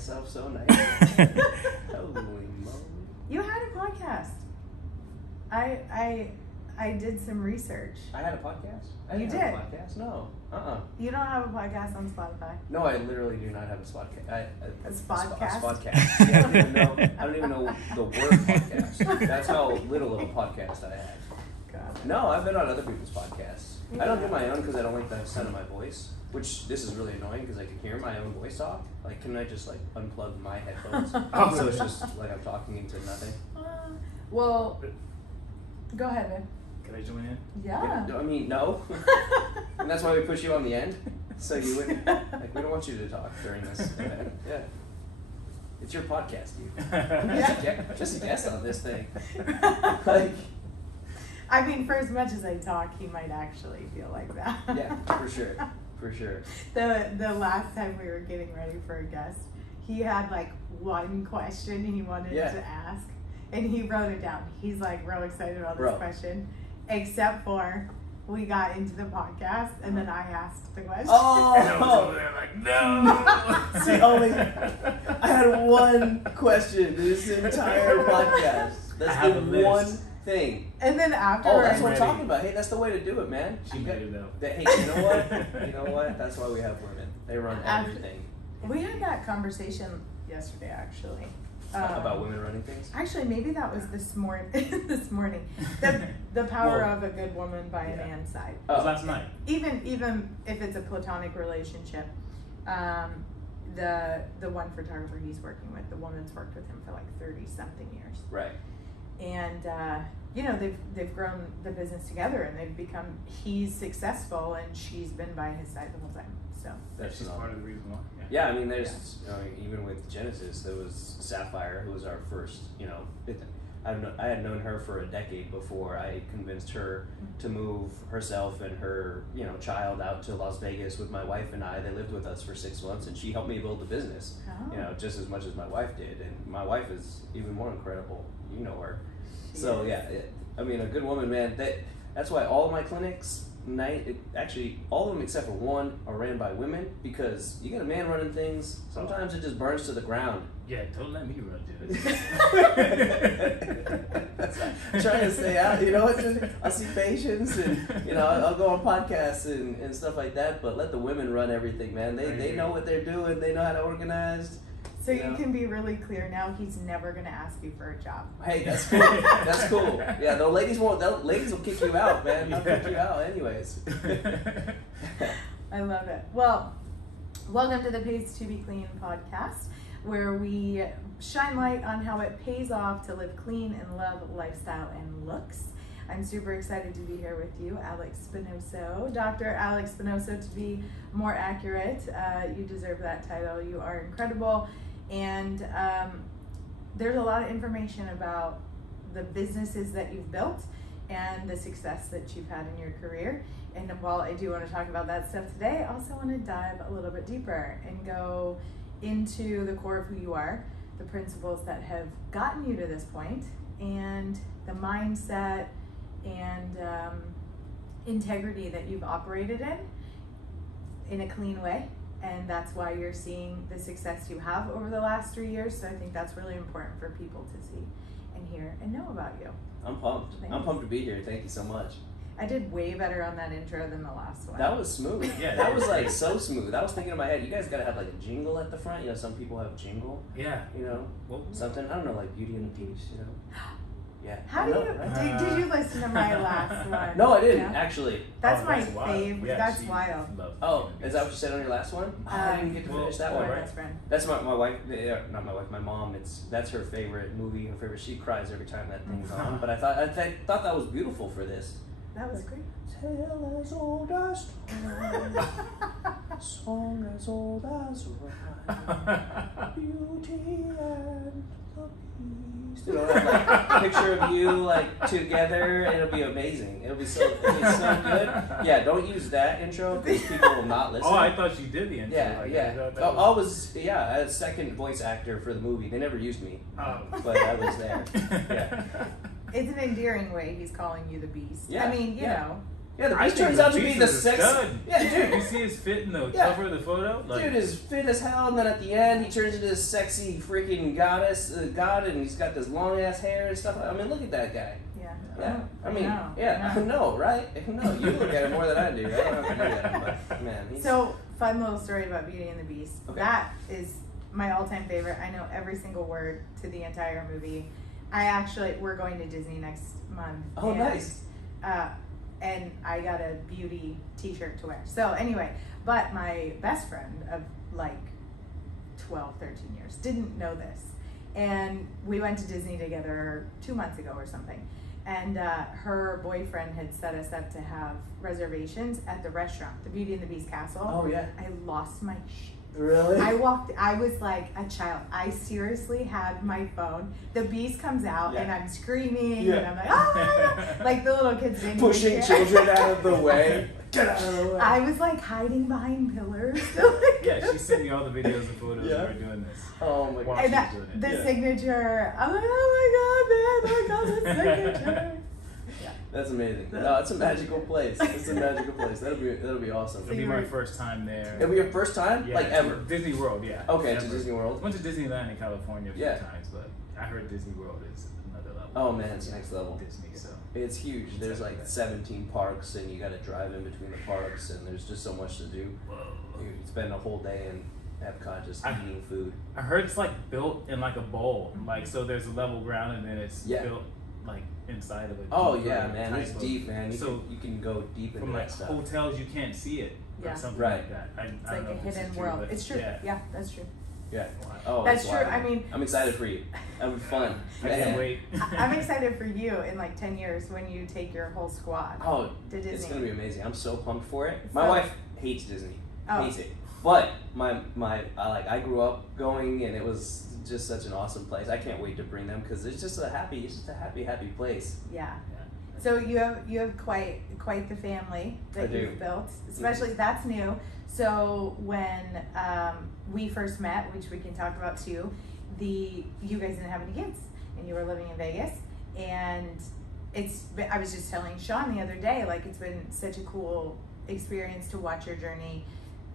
myself so nice. Holy moly. You had a podcast. I did some research. I had a podcast? You didn't have a podcast? No. You don't have a podcast on Spotify? No, I literally do not have a podcast. A spodcast? A spodcast. Yeah, I don't even know the word podcast. That's how little of a podcast I had. God. No, I've been on other people's podcasts. Yeah. I don't do my own because I don't like the sound of my voice. Which, this is really annoying because I can hear my own voice talk. Like, can I just, like, unplug my headphones? So it's just, like, I'm talking into nothing. Well, go ahead, man. Can I join in? Yeah. I mean, no. And that's why we push you on the end. So you wouldn't, like, we don't want you to talk during this event. Yeah. It's your podcast, dude. Just a guest on this thing. Like, I mean, for as much as I talk, he might actually feel like that. Yeah, for sure. For sure. The last time we were getting ready for a guest, he had like one question he wanted to ask, and he wrote it down. He's like real excited about this question, except for we got into the podcast, and then I asked the question. Oh! And I was over there like, no! See, only I had one question this entire podcast. That's the one thing. And then afterwards, that's what I'm talking about. Hey, that's the way to do it, man. She made it though. Hey, you know what? You know what? That's why we have women. They run everything. We had that conversation yesterday, actually. About women running things? Actually, maybe that was this morning. The power of a good woman by a man's side. It was last night. Even if it's a platonic relationship, the one photographer he's working with, the woman's worked with him for like 30-something years. Right. And you know, they've grown the business together, and they've become. He's successful, and she's been by his side the whole time. So that's just part of the reason why. Yeah, I mean, there's even with Genesis, there was Sapphire, who was our first. You know, I had known her for a decade before I convinced her to move herself and her child out to Las Vegas with my wife and I. They lived with us for 6 months, and she helped me build the business. Oh. Just as much as my wife did, and my wife is even more incredible. You know her. So yeah, I mean, a good woman, man. That's why all of my clinics, actually all of them except for one, are ran by women, because you get a man running things, sometimes it just burns to the ground. Yeah, don't let me run, dude. I'm trying to stay out, I'll see patients, and I'll go on podcasts and stuff like that, but let the women run everything, man. They know what they're doing, they know how to organize. So you can be really clear now. He's never going to ask you for a job. Hey, that's cool. That's cool. Yeah, the ladies won't. The ladies will kick you out, man. They'll kick you out, anyways. I love it. Well, welcome to the Pays to Be Clean podcast, where we shine light on how it pays off to live clean and love lifestyle and looks. I'm super excited to be here with you, Alex Spinoso, Dr. Alex Spinoso, to be more accurate. You deserve that title. You are incredible. And there's a lot of information about the businesses that you've built and the success that you've had in your career. And while I do want to talk about that stuff today, I also want to dive a little bit deeper and go into the core of who you are, the principles that have gotten you to this point, and the mindset and integrity that you've operated in a clean way. And that's why you're seeing the success you have over the last 3 years. So I think that's really important for people to see and hear and know about you. I'm pumped. Thanks. I'm pumped to be here. Thank you so much. I did way better on that intro than the last one. That was smooth. Yeah, that was like so smooth. I was thinking in my head, you guys gotta have like a jingle at the front. Some people have jingle. Yeah. Something. I don't know, like Beauty and the Beast. Yeah. How do you? Right? Did you listen to my last one? No, I didn't actually. That's my fave. That's wild. Oh, is that what you said on your last one? I didn't get to finish that one. Right? That's my wife. Not my wife. My mom. That's her favorite movie. Her favorite. She cries every time that thing's on. But I thought that was beautiful for this. That was great. Tale as old as time, song as old as rhyme, beauty and the beast. Like picture of you like together. It'll be amazing. It'll be so good. Yeah, don't use that intro because people will not listen. Oh, I thought you did the intro. Yeah. I was a second voice actor for the movie. They never used me, but I was there. Yeah. It's an endearing way he's calling you the beast. Yeah, I mean, you know. Yeah, the I Beast think turns the out to be Beast the is a sex. stud. Yeah, dude. You see his fit in the Yeah. cover of the photo? Like, Dude is fit as hell, and then at the end he turns into this sexy freaking god, and he's got this long ass hair and stuff. I mean, look at that guy. Yeah. Yeah, I mean, know. yeah, I know, right? No, you look at him more than I do. I don't have to do that, but man. So, fun little story about Beauty and the Beast. Okay. That is my all-time favorite. I know every single word to the entire movie. We're going to Disney next month. Oh, nice. And I got a Beauty t-shirt to wear. So anyway, but my best friend of like 12, 13 years didn't know this. And we went to Disney together 2 months ago or something. And her boyfriend had set us up to have reservations at the restaurant, the Beauty and the Beast Castle. Oh, yeah. I lost my shit. Really? I was like a child. I seriously had my phone. The Beast comes out and I'm screaming and I'm like, oh my God. Like the little kids didn't Pushing even care. children out of the way. Get out of the way. I was like hiding behind pillars. yeah, she sent me all the videos and photos of her doing this. Oh my God. While And she was doing it. the signature, I'm like, oh my God, man, I got the signature. That's amazing. No, it's a magical place. It's a magical place. That'll be awesome. It'll be my first time there. It'll be your first time? Yeah, like ever? Disney World, yeah. Okay, ever. to Disney World. Went to Disneyland in California a few Yeah. times, but I heard Disney World is another level. Oh man, it's next level. Disney, so. It's huge. There's like 17 parks, and you got to drive in between the parks, and there's just so much to do. Whoa. You can spend a whole day in Epcot just eating food. I heard it's like built in like a bowl, like so there's a level ground and then it's built like inside of it. Oh yeah, man, it's deep, man. So you can go deep into from like that stuff. hotels you can't see it, Yeah. or something Right. like that. I It's don't like know a if this is hidden true, world. but It's true. Yeah. Yeah, that's true. Yeah. Wow. Oh, That's it's true. wild. I mean, I'm excited for you. That'll be fun. I can't wait. I'm excited for you in like 10 years when you take your whole squad Oh, to Disney. it's gonna be amazing. I'm so pumped for it. It's My so- wife hates Disney. Oh. Hates it. But I grew up going, and it was just such an awesome place. I can't wait to bring them because it's just a happy place. Yeah. Yeah. So you have quite the family that I do. you've built. Especially that's new. So when we first met, which we can talk about too, you guys didn't have any kids, and you were living in Vegas, and I was just telling Sean the other day, like it's been such a cool experience to watch your journey.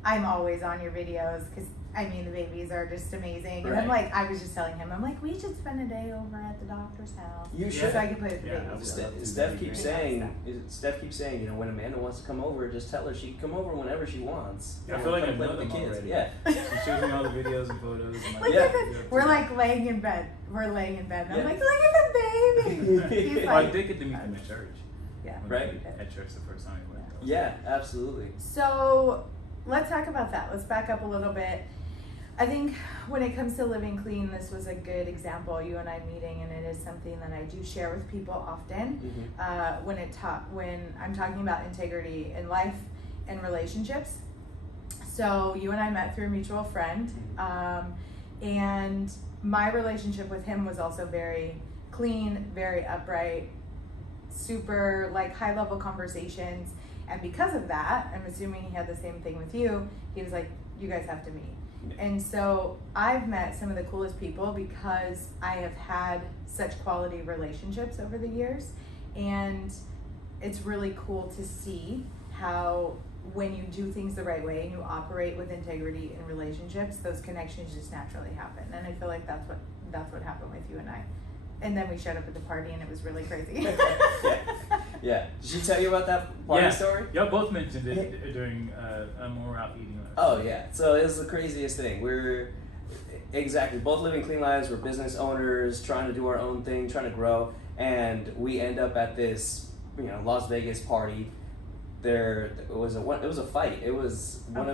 I'm always on your videos because I mean the babies are just amazing. And I'm Right. like, I was just telling him, I'm like, we should spend a day over at the doctor's house. You should. So I can play with the Yeah, babies. absolutely. Steph keeps Yeah. saying, you know, when Amanda wants to come over, just tell her she can come over whenever she wants. I feel like I Come play know with them already. Yeah. She shows me all the videos and photos. And Look Yeah. at the, we're like laying in bed. We're laying in bed. And I'm Yeah. like, look at the baby. He's Well, I like, did get to meet them at church. yeah. When Right. we were At church the first time we went. Yeah, absolutely. So let's talk about that. Let's back up a little bit. I think when it comes to living clean, this was a good example, you and I meeting, and it is something that I do share with people often. Mm-hmm. When I'm talking about integrity in life and relationships. So you and I met through a mutual friend, and my relationship with him was also very clean, very upright, super like high level conversations. And because of that, I'm assuming he had the same thing with you. He was like, you guys have to meet. And so I've met some of the coolest people because I have had such quality relationships over the years. And it's really cool to see how when you do things the right way and you operate with integrity in relationships, those connections just naturally happen. And I feel like that's what happened with you and I. And then we showed up at the party and it was really crazy. Yeah. Did she tell you about that party story? Y'all both mentioned it during when we were out eating. Oh yeah. So it was the craziest thing. We're both living clean lives. We're business owners, trying to do our own thing, trying to grow, and we end up at this, Las Vegas party. It was a fight. It was Conor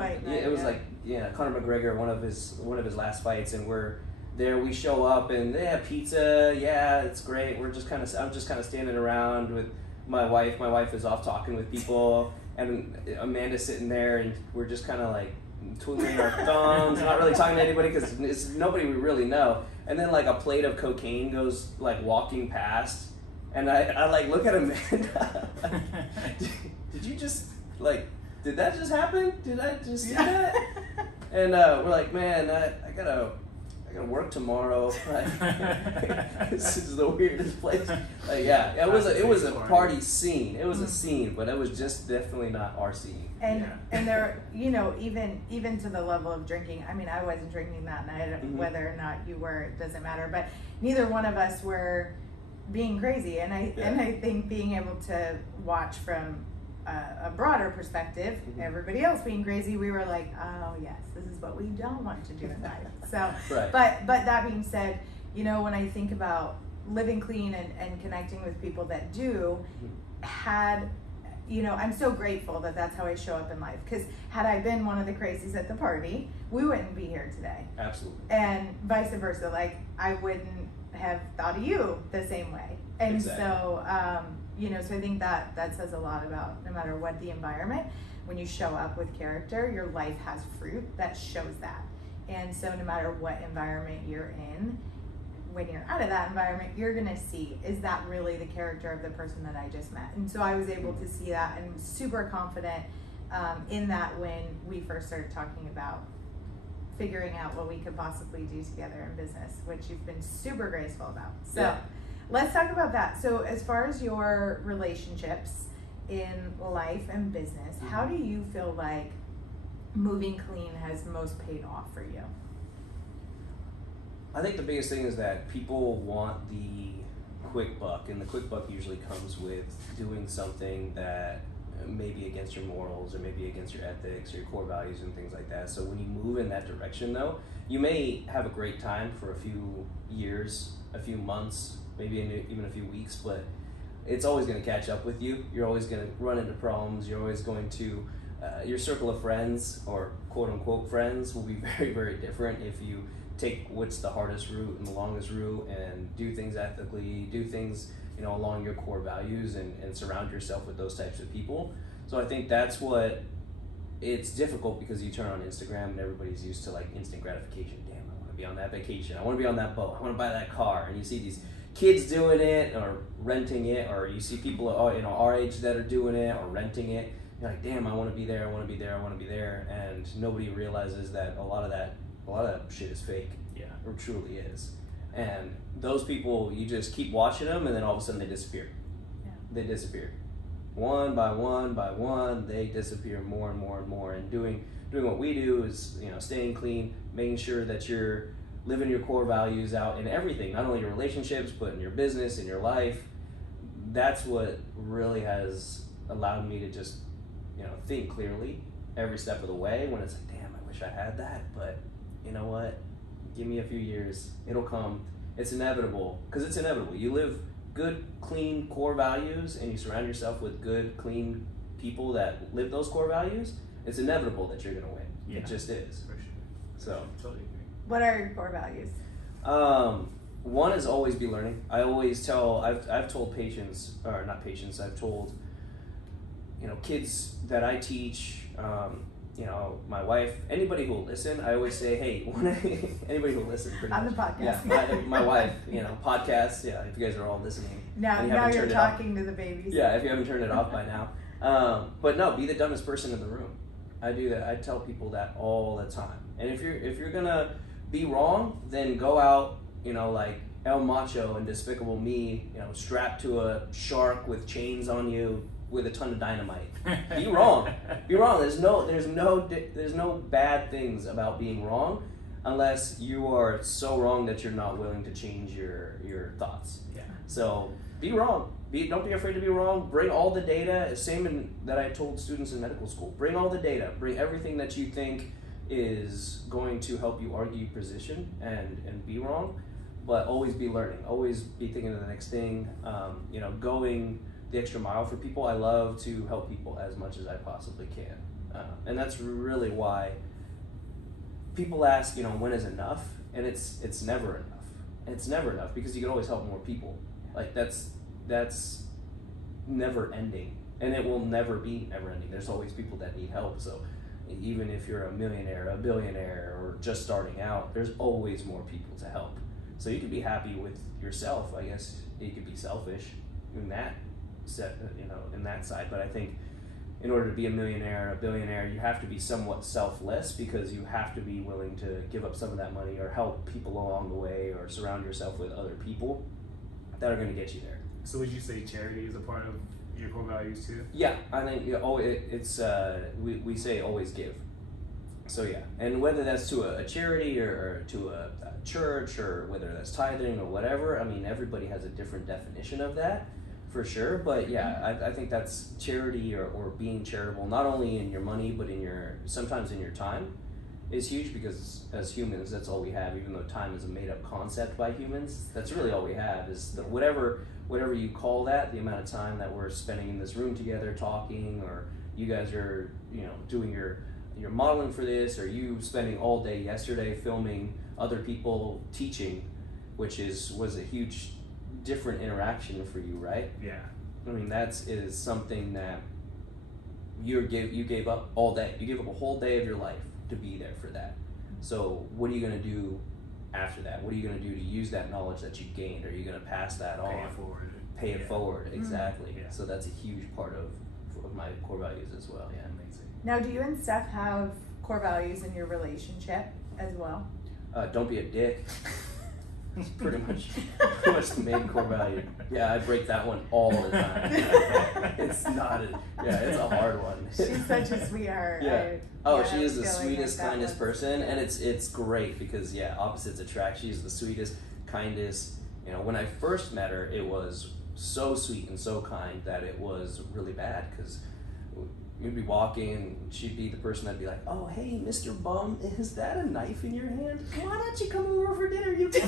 McGregor, one of his last fights, and we're there. We show up and they have pizza. Yeah, it's great. I'm just kind of standing around with my wife. My wife is off talking with people, and Amanda's sitting there, and we're just kind of like twiddling our thumbs, not really talking to anybody because it's nobody we really know. And then like a plate of cocaine goes like walking past, and I like look at Amanda. Did you just did that just happen? Did I just see that? And we're like, man, I I gotta work tomorrow. This is the weirdest place. Like, yeah, it was a party scene. It was a scene, but it was just definitely not our scene. And and there, you know, even to the level of drinking. I mean, I wasn't drinking that night. Whether or not you were, it doesn't matter. But neither one of us were being crazy. And I think being able to watch from a broader perspective, everybody else being crazy, we were like, oh yes, this is what we don't want to do in life. So, but that being said, you know, when I think about living clean and connecting with people that do, you know, I'm so grateful that that's how I show up in life. Because had I been one of the crazies at the party, we wouldn't be here today. Absolutely. And vice versa. Like, I wouldn't have thought of you the same way. And so, you know, so I think that says a lot about no matter what the environment, when you show up with character, your life has fruit that shows that. And so no matter what environment you're in, when you're out of that environment, you're gonna see, is that really the character of the person that I just met? And so I was able to see that and was super confident in that when we first started talking about figuring out what we could possibly do together in business, which you've been super graceful about. So let's talk about that. So as far as your relationships in life and business, how do you feel like moving clean has most paid off for you? I think the biggest thing is that people want the quick buck, and the quick buck usually comes with doing something that may be against your morals or maybe against your ethics or your core values and things like that. So when you move in that direction, though, you may have a great time for a few years, a few months, maybe even a few weeks, but it's always going to catch up with you. You're always going to run into problems. You're always going to, your circle of friends or quote unquote friends will be very, very different if you take what's the hardest route and the longest route and do things ethically, do things, you know, along your core values and surround yourself with those types of people. So I think that's what, it's difficult because you turn on Instagram and everybody's used to like instant gratification. Damn, I want to be on that vacation. I want to be on that boat. I want to buy that car. And you see these kids doing it or renting it, or you see people, you know, our age that are doing it or renting it. You're like, damn, I want to be there. I want to be there. I want to be there. And nobody realizes that a lot of that shit is fake. Yeah. Or truly is. And those people, you just keep watching them, and then all of a sudden they disappear. Yeah. They disappear. One by one, they disappear more and more and more. And doing what we do is, you know, staying clean, making sure that you're living your core values out in everything, not only your relationships, but in your business, in your life. That's what really has allowed me to just, you know, think clearly every step of the way when it's like, damn, I wish I had that, but you know what? Give me a few years, it'll come. It's inevitable, because it's inevitable. You live good, clean core values and you surround yourself with good, clean people that live those core values, it's inevitable that you're gonna win. Yeah. It just is. For sure. So Totally agree. What are your core values? One is always be learning. I always tell, I've told patients, or not patients, I've told, you know, kids that I teach, you know, my wife, anybody who will listen, I always say, hey, anybody who will listen pretty On much. the podcast. Yeah, my wife, you know, podcasts, yeah, if you guys are all listening. Now you're talking to the babies. Yeah, if you haven't turned it off by now. But no, be the dumbest person in the room. I do that. I tell people that all the time. And if you're gonna be wrong, then go out, you know, like El Macho and Despicable Me, you know, strapped to a shark with chains on you with a ton of dynamite. Be wrong. Be wrong. There's no bad things about being wrong, unless you are so wrong that you're not willing to change your thoughts. Yeah. So be wrong. Don't be afraid to be wrong. Bring all the data. That I told students in medical school. Bring all the data. Bring everything that you think is going to help you argue your position and be wrong. But always be learning. Always be thinking of the next thing. You know, going the extra mile for people. I love to help people as much as I possibly can. And that's really why people ask, you know, when is enough? And it's never enough. It's never enough because you can always help more people. Like that's never ending, and it will never be never ending. There's always people that need help. So even if you're a millionaire, a billionaire, or just starting out, there's always more people to help. So you can be happy with yourself. I guess you could be selfish in that in that side, but I think in order to be a millionaire, a billionaire, you have to be somewhat selfless, because you have to be willing to give up some of that money or help people along the way, or surround yourself with other people that are going to get you there. So would you say charity is a part of your core values too? Yeah, I think we say always give. So yeah, and whether that's to a charity or to a church, or whether that's tithing or whatever, I mean, everybody has a different definition of that, for sure. But yeah, I think that's charity, or being charitable, not only in your money, but sometimes in your time, is huge, because as humans, that's all we have. Even though time is a made-up concept by humans, that's really all we have, is whatever you call that, the amount of time that we're spending in this room together talking, or you guys are, doing your modeling for this, or you spending all day yesterday filming other people teaching, which was a huge different interaction for you, right? Yeah. I mean, is something that you gave up all day. You gave up a whole day of your life to be there for that. So what are you going to do after that? What are you going to do to use that knowledge that you gained? Are you going to pass that on? Pay it forward, exactly. Yeah. So that's a huge part of my core values as well. Yeah. Amazing. Now, do you and Steph have core values in your relationship as well? Don't be a dick. It's pretty much the main core value. Yeah, I break that one all the time. It's a hard one. She's such a sweetheart. Yeah. She is the sweetest, kindest person, and it's great, because opposites attract. She's the sweetest, kindest. When I first met her, it was so sweet and so kind that it was really bad, because you'd be walking and she'd be the person that'd be like, "Oh, hey, Mr. Bum, is that a knife in your hand? Why don't you come over for dinner? You can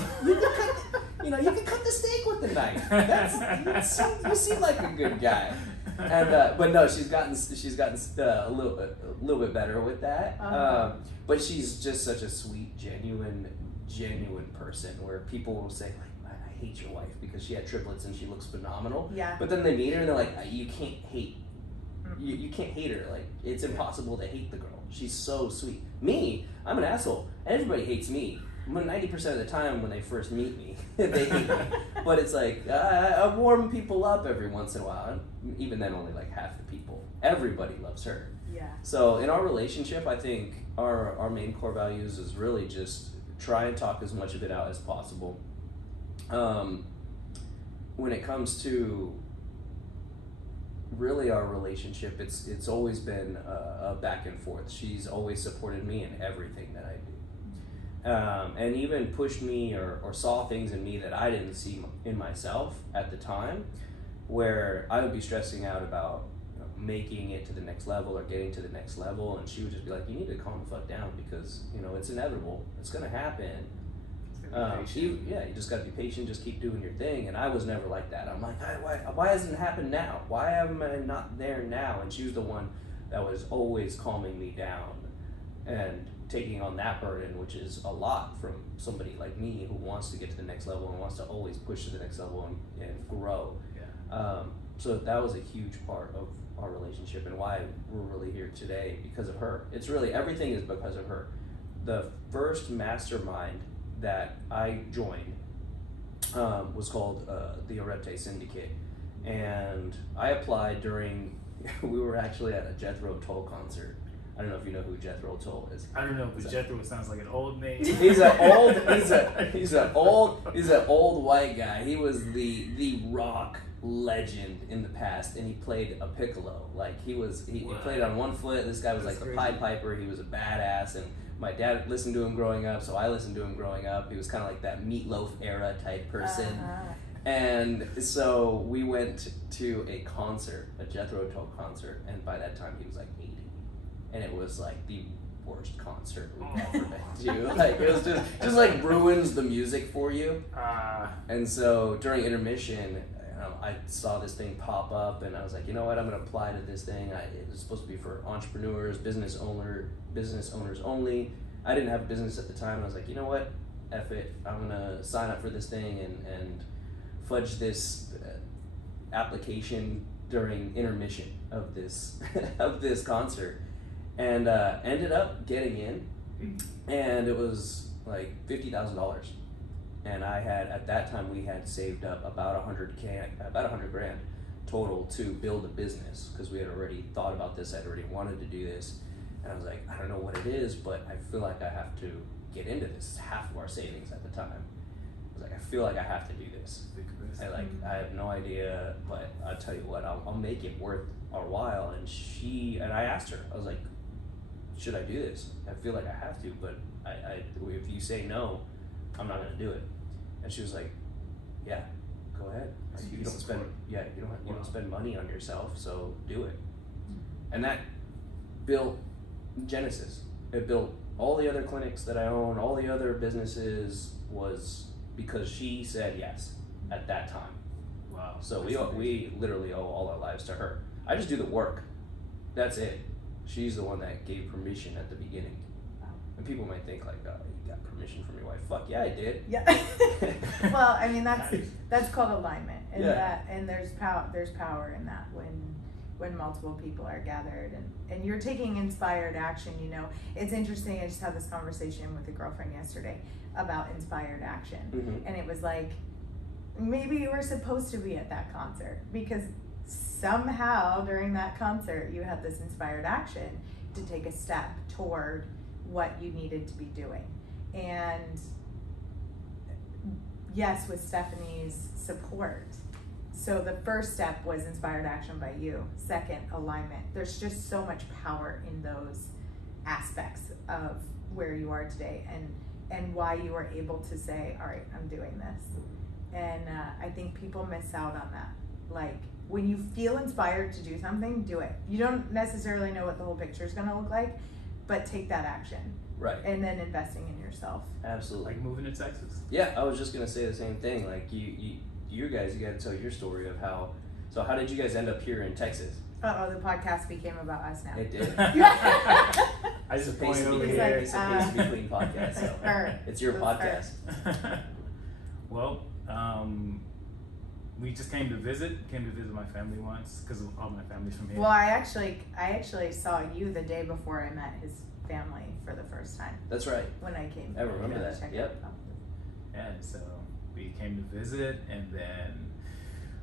cut the steak with the knife. You seem like a good guy." And but no, she's gotten a little bit better with that. But she's just such a sweet, genuine person, where people will say, like, "I hate your wife because she had triplets and she looks phenomenal." Yeah. But then they meet her and they're like, "You can't hate. You can't hate her. Like, it's impossible to hate the girl. She's so sweet." Me, I'm an asshole. Everybody hates me. 90% of the time when they first meet me, they hate me. But it's like, I warm people up every once in a while. Even then, only like half the people. Everybody loves her. Yeah. So in our relationship, I think our main core values is really just try and talk as much of it out as possible. When it comes to really our relationship, it's always been a back and forth. She's always supported me in everything that I do, and even pushed me or saw things in me that I didn't see in myself at the time, where I would be stressing out about making it to the next level or getting to the next level, and she would just be like, "You need to calm the fuck down, because it's inevitable. It's gonna happen. You just gotta be patient, just keep doing your thing." And I was never like that. I'm like, why hasn't it happened now? Why am I not there now? And she was the one that was always calming me down and taking on that burden, which is a lot from somebody like me who wants to get to the next level and wants to always push to the next level and grow. Yeah. So that was a huge part of our relationship, and why we're really here today, because of her. It's really, everything is because of her. The first mastermind that I joined was called the Arete Syndicate, and I applied during we were actually at a Jethro Tull concert. I don't know if you know who Jethro Tull is. I don't know, but Jethro sounds like an old name. He's an old white guy. He was the rock legend in the past, and he played a piccolo. Like he played on one foot. This guy was like the Pied Piper. He was a badass, and my dad listened to him growing up, so I listened to him growing up. He was kind of like that Meatloaf era type person. And so we went to a concert, a Jethro Tull concert, and by that time he was like 80. And it was like the worst concert we've ever been to. Like, it was just like ruins the music for you. And so during intermission, I saw this thing pop up, and I was like, you know what, I'm gonna apply to this thing. It was supposed to be for entrepreneurs, business owners only. I didn't have a business at the time, and I was like, you know what, F it, I'm gonna sign up for this thing and fudge this application during intermission of this of this concert. And ended up getting in, and it was like $50,000. And I had, at that time, we had saved up about $100 grand total to build a business, because we had already thought about this. I'd already wanted to do this, and I was like, I don't know what it is, but I feel like I have to get into this. It's half of our savings at the time. I was like, I feel like I have to do this. I have no idea, but I'll tell you what, I'll make it worth our while. And I asked her, I was like, should I do this? I feel like I have to, but if you say no, I'm not gonna do it. And she was like, yeah, go ahead. Like, you don't spend you don't spend money on yourself, so do it. And that built Genesis. It built all the other clinics that I own, all the other businesses, was because she said yes at that time. Wow. So we literally owe all our lives to her. I just do the work. That's it. She's the one that gave permission at the beginning. And people might think like, oh, you got permission from your wife. Fuck yeah, I did. Yeah. Well, I mean, that's called alignment, and there's power in that when multiple people are gathered and you're taking inspired action. You know, it's interesting. I just had this conversation with a girlfriend yesterday about inspired action, and it was like, maybe you were supposed to be at that concert because somehow during that concert you had this inspired action to take a step toward what you needed to be doing. And yes, with Stephanie's support. So the first step was inspired action by you. Second, alignment. There's just so much power in those aspects of where you are today and why you were able to say, all right, I'm doing this. And I think people miss out on that. Like, when you feel inspired to do something, do it. You don't necessarily know what the whole picture is going to look like, but take that action. Right. And then investing in yourself. Absolutely. Like moving to Texas. Yeah, I was just going to say the same thing. Like, you guys, you got to tell your story of how did you guys end up here in Texas? Uh-oh, the podcast became about us now. It did. I just pointed over here. It's a Pace to Be Clean podcast. So it's your podcast. Well, we just came to visit my family once because all my family's from here. Well, I actually saw you the day before I met his family for the first time. That's right. When I came. I remember that. Yep. And so we came to visit, and then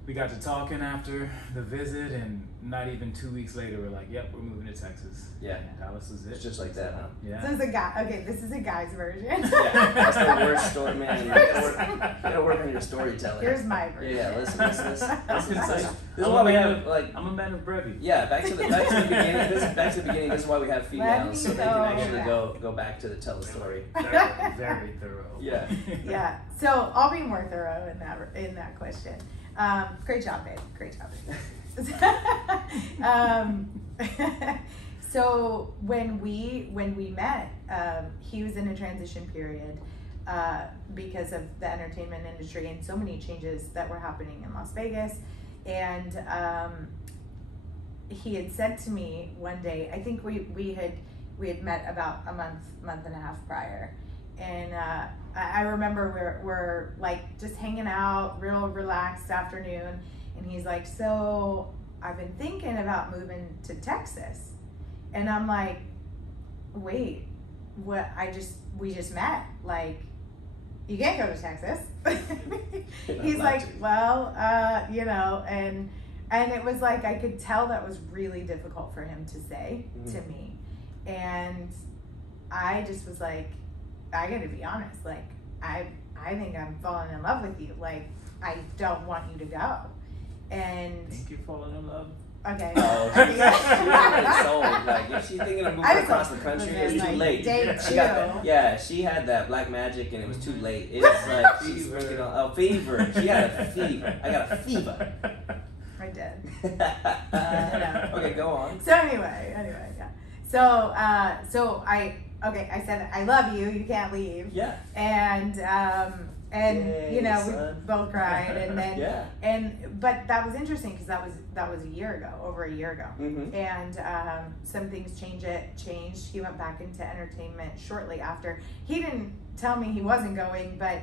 we got to talking after the visit, and not even 2 weeks later, we're like, yep, we're moving to Texas. Yeah. Dallas is it. It's just like that, huh? Yeah. This is a guy. Okay, this is a guy's version. Yeah, that's the worst story, man. You gotta work on your storytelling. Here's my version. Yeah, listen. This is I'm why we have I'm a man of brevity. Yeah, back to the beginning. Back to the beginning. This is why we have females, so they can actually back. go back to tell the story. Very thorough. Yeah. Yeah. So I'll be more thorough in that question. Great job, babe. Great job. So when we met, he was in a transition period because of the entertainment industry and so many changes that were happening in Las Vegas. And he had said to me one day, I think we had met about a month and a half prior. And I remember we're like just hanging out, real relaxed afternoon. And he's like, so I've been thinking about moving to Texas. And I'm like, wait, what? We just met. Like, you can't go to Texas. He's like, well, and it was like, I could tell that was really difficult for him to say to me. And I just was like, I gotta be honest, like, I think I'm falling in love with you. Like, I don't want you to go. And I think you're falling in love. Okay. Oh, she's sold. Like, if she's thinking of moving across the country, it's too late. She had that black magic, and it was too late. It's like she's working on a fever. She had a fever. I got a fever. I did. Okay, go on. So anyway, yeah. So I said, I love you. You can't leave. Yeah. And Yay, we son. both cried, and then yeah. But that was interesting because that was over a year ago, Mm-hmm. and some things changed. He went back into entertainment shortly after. He didn't tell me he wasn't going, but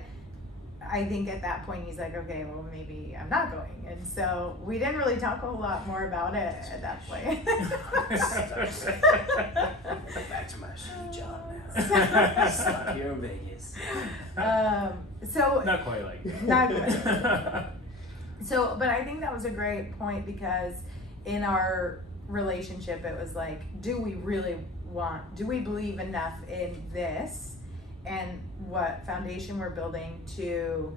I think at that point he's like, okay, well, maybe I'm not going. And so we didn't really talk a whole lot more about it at that point. Back to my shitty job now. Stuck here in Vegas. So not quite like that. Not quite. So, but I think that was a great point, because in our relationship, it was like, do we believe enough in this and what foundation we're building to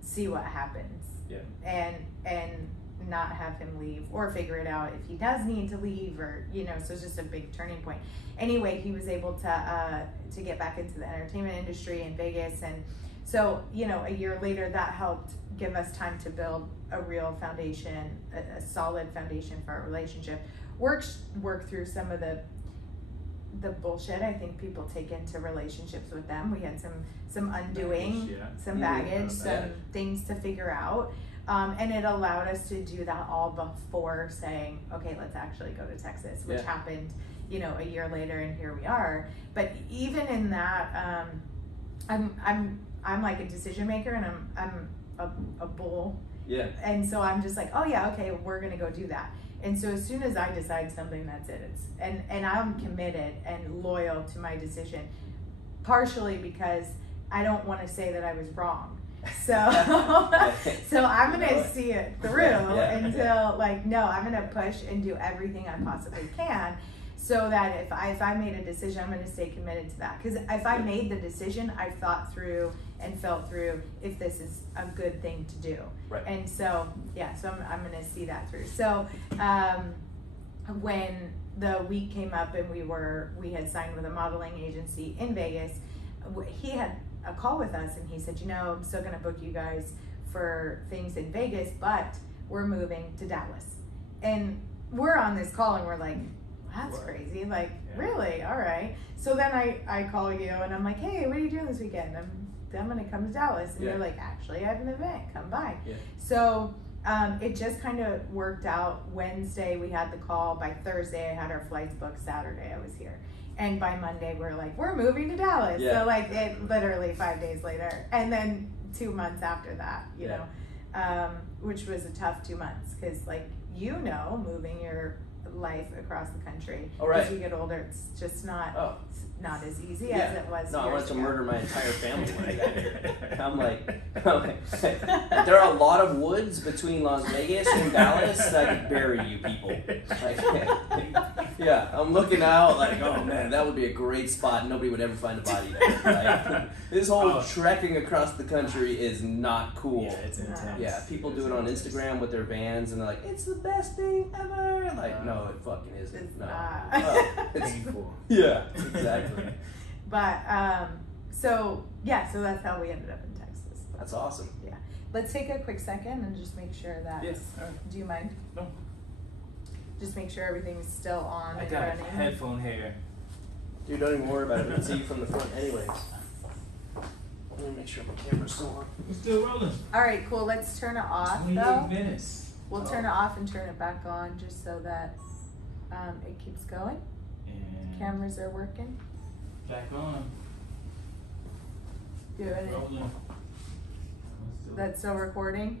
see what happens? Yeah. And not have him leave, or figure it out if he does need to leave, or, you know, so it's just a big turning point. Anyway, he was able to get back into the entertainment industry in Vegas, and so, you know, a year later, that helped give us time to build a real foundation, a solid foundation for our relationship. Work through some of the bullshit I think people take into relationships with them. We had some undoing, some baggage, some things to figure out. And it allowed us to do that all before saying, okay, let's actually go to Texas, which happened, you know, a year later, and here we are. But even in that, I'm like a decision maker, and I'm a bull. Yeah. And so I'm just like, oh yeah, okay, we're gonna go do that. And so as soon as I decide something, that's it. And I'm committed and loyal to my decision, partially because I don't want to say that I was wrong. So so I'm gonna see it through until like, no, I'm gonna push and do everything I possibly can, so that if I made a decision, I'm gonna stay committed to that. Because if I made the decision, I've thought through and felt through if this is a good thing to do. Right. And so so I'm gonna see that through. So when the week came up and we had signed with a modeling agency in Vegas, he had a call with us, and he said, you know, I'm still going to book you guys for things in Vegas, but we're moving to Dallas. And we're on this call, and we're like, that's crazy. Like, really? All right. So then I call you, and I'm like, hey, what are you doing this weekend? I'm going to come to Dallas. And you're like, actually, I have an event. Come by. Yeah. So it just kind of worked out. Wednesday, we had the call. By Thursday, I had our flights booked. Saturday, I was here. And by Monday, we're like, we're moving to Dallas. Yeah. So like, it literally 5 days later. And then 2 months after that, you know, which was a tough 2 months. Because like, you know, moving your life across the country as you get older, it's just not as easy as it was. No, I wanted to murder my entire family when I got here. I'm like, there are a lot of woods between Las Vegas and Dallas that I could bury you people. Like, yeah, I'm looking out like, oh man, that would be a great spot. Nobody would ever find a body there. Like, this whole trekking across the country is not cool. Yeah, it's intense. Yeah, people do it on Instagram with their vans, and they're like, it's the best thing ever. Like, no, it fucking isn't. It's no. not. It's painful. Yeah, exactly. But so that's how we ended up in Texas. That's awesome. Yeah. Let's take a quick second and just make sure that. Yes. Do you mind? No. Just make sure everything's still on I and got running. headphone hair. Dude, don't even worry about it. We can see you from the front anyways. Let me make sure my camera's still on. It's still rolling. All right, cool. Let's turn it off, 28 though. minutes. We'll turn it off and turn it back on just so that it keeps going. And Cameras are working. back on. Doing it. Rolling. That's still recording.